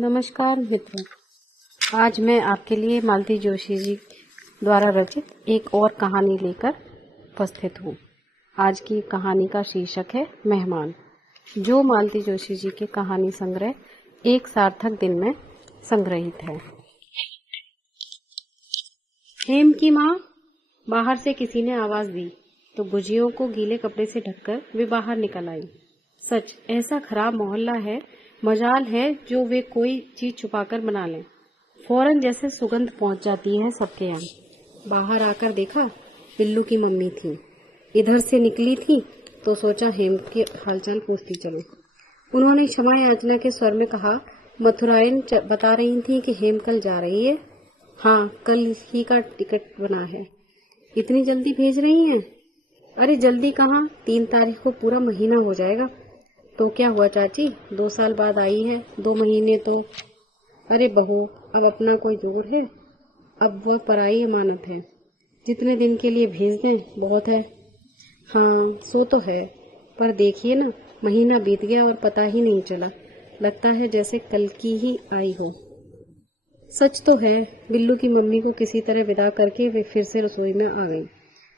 नमस्कार मित्रों, आज मैं आपके लिए मालती जोशी जी द्वारा रचित एक और कहानी लेकर उपस्थित हूँ। आज की कहानी का शीर्षक है मेहमान, जो मालती जोशी जी के कहानी संग्रह एक सार्थक दिन में संग्रहित है। हेम की माँ बाहर से किसी ने आवाज दी तो गुजियों को गीले कपड़े से ढककर वे बाहर निकल आई। सच, ऐसा खराब मोहल्ला है, मजाल है जो वे कोई चीज छुपाकर बना लें। फौरन जैसे सुगंध पहुंच जाती है सबके यहाँ। बाहर आकर देखा, बिल्लू की मम्मी थी। इधर से निकली थी तो सोचा हेम की हालचाल पूछती चलो। उन्होंने क्षमा याचना के स्वर में कहा, मथुरायन बता रही थी कि हेम कल जा रही है। हाँ, कल ही का टिकट बना है। इतनी जल्दी भेज रही हैं? अरे जल्दी कहाँ, 3 तारीख को पूरा महीना हो जाएगा। तो क्या हुआ चाची, 2 साल बाद आई है, 2 महीने तो। अरे बहू, अब अपना कोई जोर है? अब वह पराई अमानत है। जितने दिन के लिए भेज दें बहुत है। हाँ सो तो है, पर देखिए ना, महीना बीत गया और पता ही नहीं चला। लगता है जैसे कल की ही आई हो। सच तो है। बिल्लू की मम्मी को किसी तरह विदा करके वे फिर से रसोई में आ गई।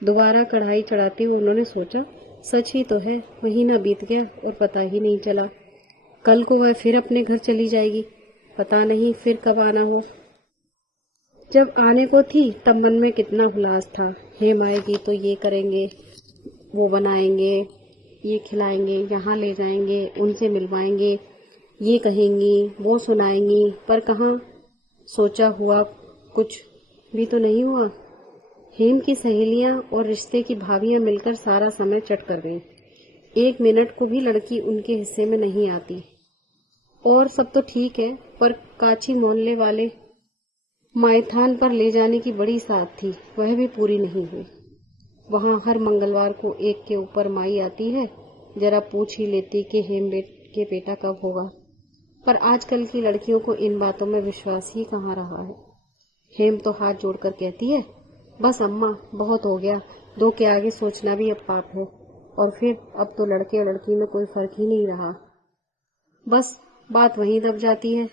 दोबारा कढ़ाई चढ़ाते हुए उन्होंने सोचा, सच ही तो है, महीना बीत गया और पता ही नहीं चला। कल को वह फिर अपने घर चली जाएगी, पता नहीं फिर कब आना हो। जब आने को थी तब मन में कितना उल्लास था। हेम आएगी तो ये करेंगे, वो बनाएंगे, ये खिलाएंगे, यहाँ ले जाएंगे, उनसे मिलवाएंगे, ये कहेंगी, वो सुनाएंगी। पर कहाँ, सोचा हुआ कुछ भी तो नहीं हुआ। हेम की सहेलियां और रिश्ते की भाभियां मिलकर सारा समय चट कर गईं। 1 मिनट को भी लड़की उनके हिस्से में नहीं आती। और सब तो ठीक है, पर काची मोहल्ले वाले मायथान पर ले जाने की बड़ी साथ थी, वह भी पूरी नहीं हुई। वहां हर मंगलवार को एक के ऊपर माई आती है, जरा पूछ ही लेती कि हेम के बेटा कब होगा। पर आजकल की लड़कियों को इन बातों में विश्वास ही कहाँ रहा है। हेम तो हाथ जोड़कर कहती है, बस अम्मा, बहुत हो गया, 2 के आगे सोचना भी अब पाप है। और फिर अब तो लड़के और लड़की में कोई फर्क ही नहीं रहा। बस बात वहीं दब जाती है।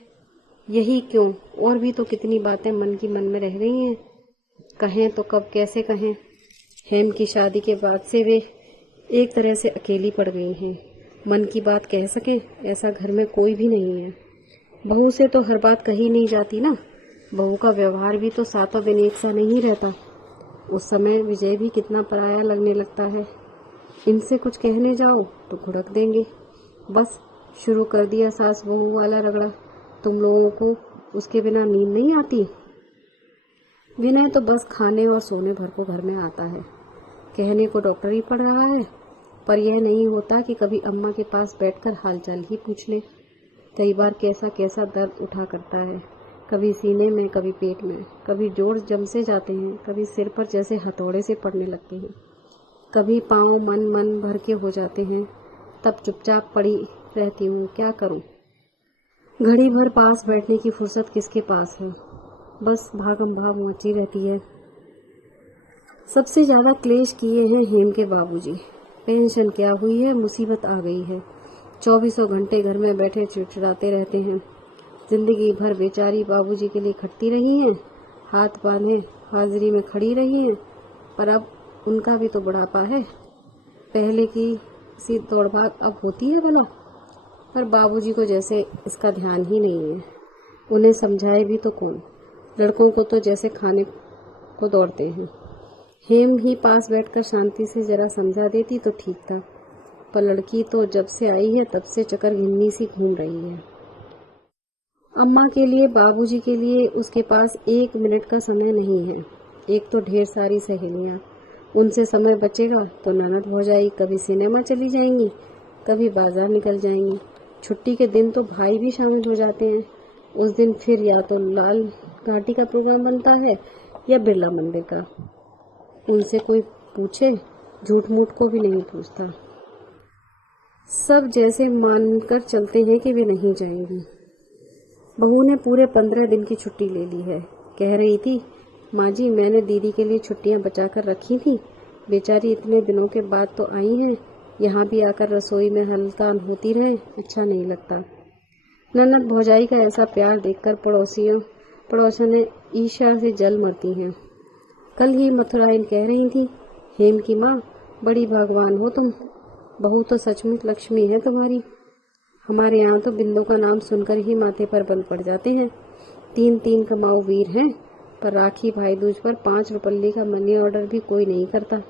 यही क्यों, और भी तो कितनी बातें मन की मन में रह गई हैं। कहें तो कब कैसे कहें। हेम की शादी के बाद से वे एक तरह से अकेली पड़ गई हैं। मन की बात कह सके ऐसा घर में कोई भी नहीं है। बहू से तो हर बात कही नहीं जाती ना। बहू का व्यवहार भी तो सातों दिन एक सा नहीं रहता। उस समय विजय भी कितना पराया लगने लगता है। इनसे कुछ कहने जाओ तो घुड़क देंगे। बस शुरू कर दिया सास बहू वाला रगड़ा। तुम लोगों को उसके बिना नींद नहीं आती? विनय तो बस खाने और सोने भर को घर में आता है। कहने को डॉक्टर ही पढ़ रहा है, पर यह नहीं होता कि कभी अम्मा के पास बैठकर हालचाल ही पूछ ले। कई बार कैसा कैसा दर्द उठा करता है, कभी सीने में, कभी पेट में, कभी जोड़ जम से जाते हैं, कभी सिर पर जैसे हथौड़े से पड़ने लगते हैं, कभी पाँव मन भर के हो जाते हैं। तब चुपचाप पड़ी रहती हूँ, क्या करूँ। घड़ी भर पास बैठने की फुर्सत किसके पास है। बस भागम भाग मची रहती है। सबसे ज्यादा क्लेश किए हैं हेम के बाबूजी। पेंशन क्या हुई है, मुसीबत आ गई है। 24 घंटे घर में बैठे चिड़चिड़ाते रहते हैं। जिंदगी भर बेचारी बाबूजी के लिए खटती रही हैं, हाथ बांधे हाजिरी में खड़ी रही हैं। पर अब उनका भी तो बुढ़ापा है। पहले की सी दौड़भाग अब होती है भला? पर बाबूजी को जैसे इसका ध्यान ही नहीं है। उन्हें समझाए भी तो कौन। लड़कों को तो जैसे खाने को दौड़ते हैं। हेम ही पास बैठकर शांति से जरा समझा देती तो ठीक था, पर लड़की तो जब से आई है तब से चक्कर घिन्नी सी घूम रही है। अम्मा के लिए, बाबूजी के लिए उसके पास 1 मिनट का समय नहीं है। एक तो ढेर सारी सहेलियां, उनसे समय बचेगा तो ननद भौजाई कभी सिनेमा चली जाएंगी, कभी बाजार निकल जाएंगी। छुट्टी के दिन तो भाई भी शामिल हो जाते हैं। उस दिन फिर या तो लाल घाटी का प्रोग्राम बनता है या बिरला मंदिर का। उनसे कोई पूछे, झूठ मूठ को भी नहीं पूछता। सब जैसे मानकर चलते हैं कि वे नहीं जाएंगी। बहू ने पूरे 15 दिन की छुट्टी ले ली है। कह रही थी, माँ जी, मैंने दीदी के लिए छुट्टियां बचा कर रखी थी। बेचारी इतने दिनों के बाद तो आई हैं, यहाँ भी आकर रसोई में हलकान होती रहे, अच्छा नहीं लगता। ननद भौजाई का ऐसा प्यार देखकर पड़ोसने ईर्ष्या से जल मरती हैं। कल ही मथुराइन कह रही थी, हेम की माँ बड़ी भगवान हो तुम, बहू तो सचमुच लक्ष्मी है तुम्हारी। हमारे यहाँ तो बिंदु का नाम सुनकर ही माथे पर बल पड़ जाते हैं। 3-3 कमाऊ वीर हैं, पर राखी भाई दूज पर 5 रुपये का मनी ऑर्डर भी कोई नहीं करता।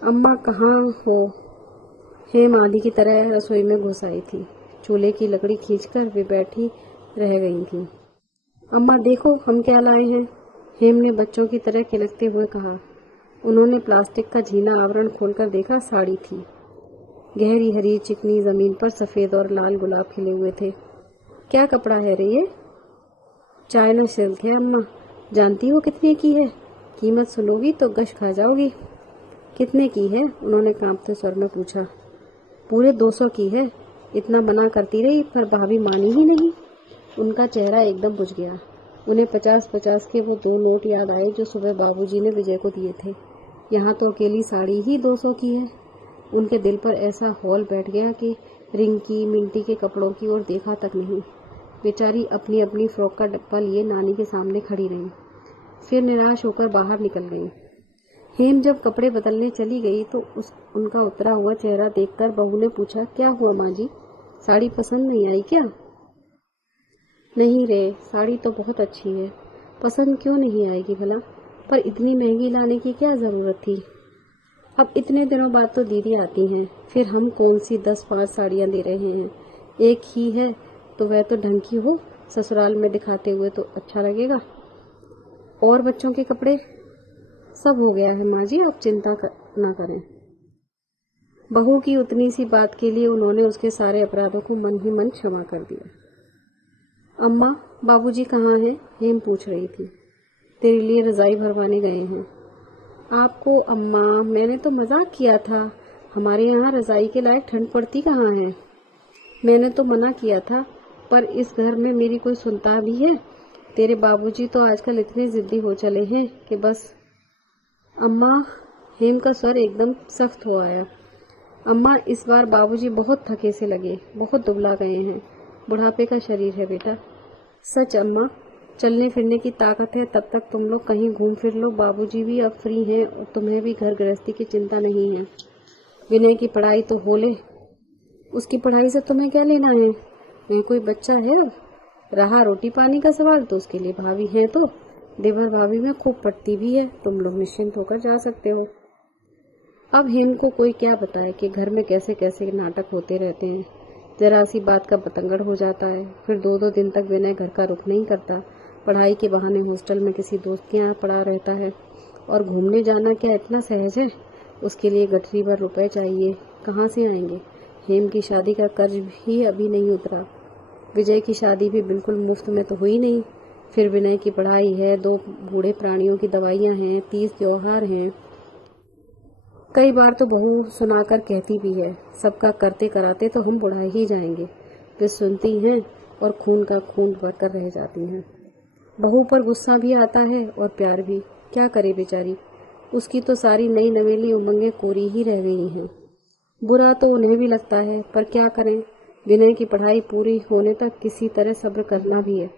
अम्मा कहाँ हो? हेम आंधी की तरह रसोई में घुस आई थी। चूल्हे की लकड़ी खींचकर वे बैठी रह गई थी। अम्मा देखो हम क्या लाए हैं, हेम ने बच्चों की तरह खिलकते हुए कहा। उन्होंने प्लास्टिक का झीना आवरण खोलकर देखा, साड़ी थी। गहरी हरी चिकनी जमीन पर सफेद और लाल गुलाब खिले हुए थे। क्या कपड़ा है रे ये? चाइना सिल्क है अम्मा। जानती हो कितने की है? कीमत सुनोगी तो गश खा जाओगी। कितने की है? उन्होंने कांपते स्वर में पूछा। पूरे 200 की है। इतना मना करती रही पर भाभी मानी ही नहीं। उनका चेहरा एकदम बुझ गया। उन्हें 50-50 के वो 2 नोट याद आए जो सुबह बाबूजी ने विजय को दिए थे। यहाँ तो अकेली साड़ी ही 200 की है। उनके दिल पर ऐसा हौल बैठ गया कि रिंकी मिंटी के कपड़ों की ओर देखा तक नहीं। बेचारी अपनी अपनी फ्रॉक का डब्बा लिए नानी के सामने खड़ी रही, फिर निराश होकर बाहर निकल गई। हेम जब कपड़े बदलने चली गई तो उनका उतरा हुआ चेहरा देखकर बहू ने पूछा, क्या हुआ माँ जी, साड़ी पसंद नहीं आई क्या? नहीं रे, साड़ी तो बहुत अच्छी है। पसंद क्यों नहीं आएगी भला, पर इतनी महंगी लाने की क्या जरूरत थी। अब इतने दिनों बाद तो दीदी आती हैं, फिर हम कौन सी 10-5 साड़ियाँ दे रहे हैं। एक ही है तो वह तो ढंग की हो, ससुराल में दिखाते हुए तो अच्छा लगेगा। और बच्चों के कपड़े सब हो गया है माँ जी, आप चिंता ना करें। बहू की उतनी सी बात के लिए उन्होंने उसके सारे अपराधों को मन ही मन क्षमा कर दिया। अम्मा बाबूजी कहाँ हैं? हेम पूछ रही थी। तेरे लिए रजाई भरवाने गए हैं। आपको अम्मा, मैंने तो मजाक किया था। हमारे यहाँ रजाई के लायक ठंड पड़ती कहाँ है। मैंने तो मना किया था, पर इस घर में मेरी कोई सुनता भी है। तेरे बाबूजी तो आजकल इतने जिद्दी हो चले हैं कि बस। अम्मा, हेम का स्वर एकदम सख्त हो आया। अम्मा, इस बार बाबूजी बहुत थके से लगे, बहुत दुबला गए हैं। बुढ़ापे का शरीर है बेटा। सच अम्मा, चलने फिरने की ताकत है, तब तक तुम लोग कहीं घूम फिर लो। बाबूजी भी अब फ्री हैं और तुम्हें भी घर गृहस्थी की चिंता नहीं है। विनय की पढ़ाई तो हो ले। उसकी पढ़ाई से तुम्हें क्या लेना है? मैं कोई बच्चा है अब? रहा रोटी पानी का सवाल तो उसके लिए भाभी है, तो देवर भाभी में खूब पटती भी है। तुम लोग निश्चिंत होकर जा सकते हो। अब हेम को कोई क्या बताए कि घर में कैसे कैसे नाटक होते रहते हैं। जरा सी बात का बतंगड़ हो जाता है, फिर 2-2 दिन तक विनय घर का रुख नहीं करता। पढ़ाई के बहाने हॉस्टल में किसी दोस्त के यहाँ पड़ा रहता है। और घूमने जाना क्या इतना सहज है? उसके लिए गठरी भर रुपए चाहिए, कहाँ से आएंगे? हेम की शादी का कर्ज भी अभी नहीं उतरा। विजय की शादी भी बिल्कुल मुफ्त में तो हुई नहीं। फिर विनय की पढ़ाई है, 2 बूढ़े प्राणियों की दवाइयाँ हैं, 30 त्योहार हैं। कई बार तो बहू सुनाकर कहती भी है, सबका करते कराते तो हम बुढ़ा ही जाएंगे। वे सुनती हैं और खून का खून भरकर रह जाती हैं। बहू पर गुस्सा भी आता है और प्यार भी। क्या करे बेचारी, उसकी तो सारी नई नवेली उमंगें कोरी ही रह गई हैं। बुरा तो उन्हें भी लगता है, पर क्या करें, विनय की पढ़ाई पूरी होने तक किसी तरह सब्र करना भी है।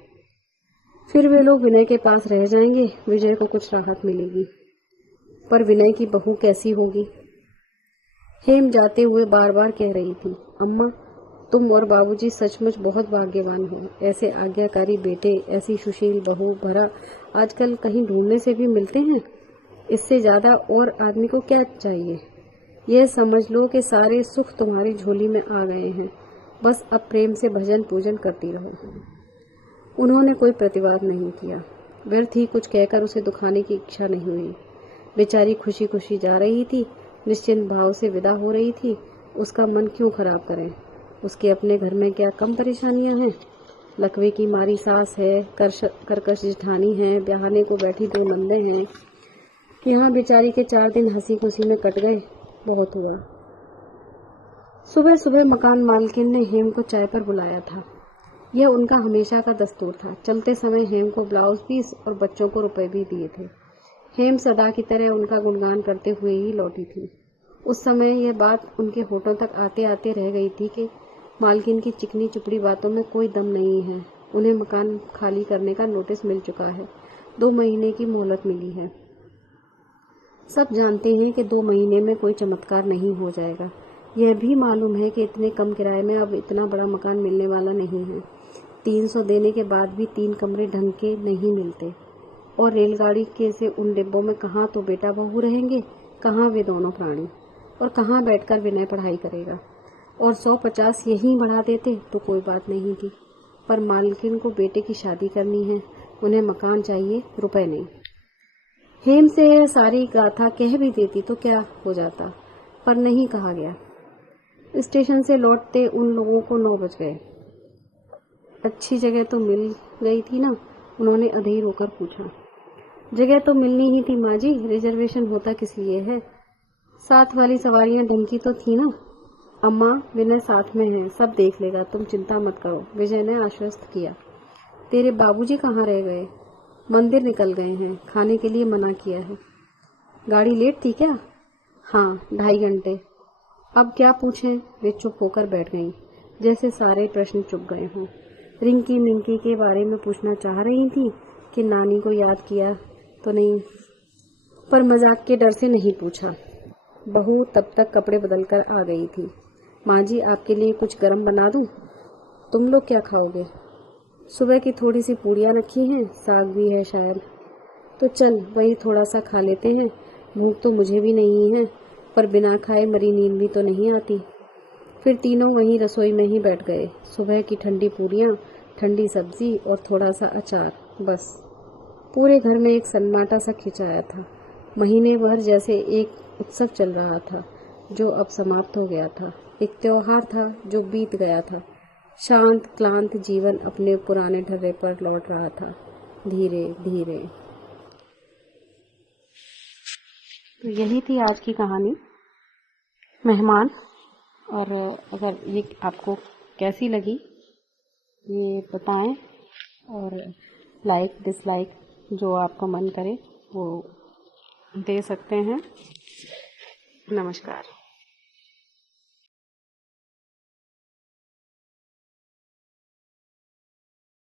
फिर वे लोग विनय के पास रह जाएंगे, विजय को कुछ राहत मिलेगी। पर विनय की बहू कैसी होगी? हेम जाते हुए बार बार कह रही थी, अम्मा तुम और बाबूजी सचमुच बहुत भाग्यवान हो। ऐसे आज्ञाकारी बेटे, ऐसी सुशील बहू भरा आजकल कहीं ढूंढने से भी मिलते हैं। इससे ज्यादा और आदमी को क्या चाहिए? यह समझ लो कि सारे सुख तुम्हारी झोली में आ गए हैं। बस अब प्रेम से भजन पूजन करती रहो। उन्होंने कोई प्रतिवाद नहीं किया। व्यर्थ ही कुछ कहकर उसे दुखाने की इच्छा नहीं हुई। बेचारी खुशी खुशी जा रही थी, निश्चिंत भाव से विदा हो रही थी। उसका मन क्यों खराब करें? उसके अपने घर में क्या कम परेशानियां हैं? लकवे की मारी सास है, कर्कश जेठानी है, ब्याहने को बैठी 2 नंदे हैं। यहाँ बेचारी के 4 दिन हंसी खुशी में कट गए। बहुत हुआ। सुबह सुबह मकान मालकिन ने हेम को चाय पर बुलाया था। यह उनका हमेशा का दस्तूर था। चलते समय हेम को ब्लाउज पीस और बच्चों को रुपए भी दिए थे। हेम सदा की तरह उनका गुणगान करते हुए ही लौटी थी। उस समय यह बात उनके होठों तक आते आते रह गई थी कि मालकिन की चिकनी चुपड़ी बातों में कोई दम नहीं है। उन्हें मकान खाली करने का नोटिस मिल चुका है। 2 महीने की मोहलत मिली है। सब जानते हैं कि 2 महीने में कोई चमत्कार नहीं हो जाएगा। यह भी मालूम है कि इतने कम किराए में अब इतना बड़ा मकान मिलने वाला नहीं है। 300 देने के बाद भी 3 कमरे ढंग के नहीं मिलते। और रेलगाड़ी के से उन डिब्बों में कहाँ तो बेटा बहू रहेंगे, कहाँ वे दोनों प्राणी, और कहाँ बैठकर विनय पढ़ाई करेगा। और 150 यहीं बढ़ा देते तो कोई बात नहीं थी, पर मालकिन को बेटे की शादी करनी है। उन्हें मकान चाहिए, रुपए नहीं। हेम से यह सारी गाथा कह भी देती तो क्या हो जाता, पर नहीं कहा गया। स्टेशन से लौटते उन लोगों को 9 बज गए। अच्छी जगह तो मिल गई थी ना, उन्होंने अधीर होकर पूछा। जगह तो मिलनी ही थी माँ जी, रिजर्वेशन होता किस लिए है। साथ वाली सवारियां ढंग की तो थी ना। अम्मा, विनय साथ में है, सब देख लेगा, तुम चिंता मत करो, विजय ने आश्वस्त किया। तेरे बाबूजी कहाँ रह गए? मंदिर निकल गए हैं, खाने के लिए मना किया है। गाड़ी लेट थी क्या? हाँ, 2.5 घंटे। अब क्या पूछें? वे चुप होकर बैठ गईं, जैसे सारे प्रश्न चुप गए हों। रिंकी मिंकी के बारे में पूछना चाह रही थी कि नानी को याद किया तो नहीं, पर मजाक के डर से नहीं पूछा। बहू तब तक कपड़े बदलकर आ गई थी। माँ जी, आपके लिए कुछ गरम बना दूं? तुम लोग क्या खाओगे? सुबह की थोड़ी सी पूड़ियाँ रखी हैं, साग भी है शायद। तो चल वही थोड़ा सा खा लेते हैं। भूख तो मुझे भी नहीं है, पर बिना खाए मरी नींद भी तो नहीं आती। फिर तीनों वहीं रसोई में ही बैठ गए। सुबह की ठंडी पूड़ियाँ, ठंडी सब्जी और थोड़ा सा अचार, बस। पूरे घर में एक सन्नाटा सा खिंचाया था। महीने भर जैसे एक उत्सव चल रहा था, जो अब समाप्त हो गया था। एक त्योहार था जो बीत गया था। शांत क्लांत जीवन अपने पुराने ढर्रे पर लौट रहा था, धीरे धीरे। तो यही थी आज की कहानी, मेहमान। और अगर ये आपको कैसी लगी ये बताएं, और लाइक डिसलाइक जो आपका मन करे वो दे सकते हैं। नमस्कार।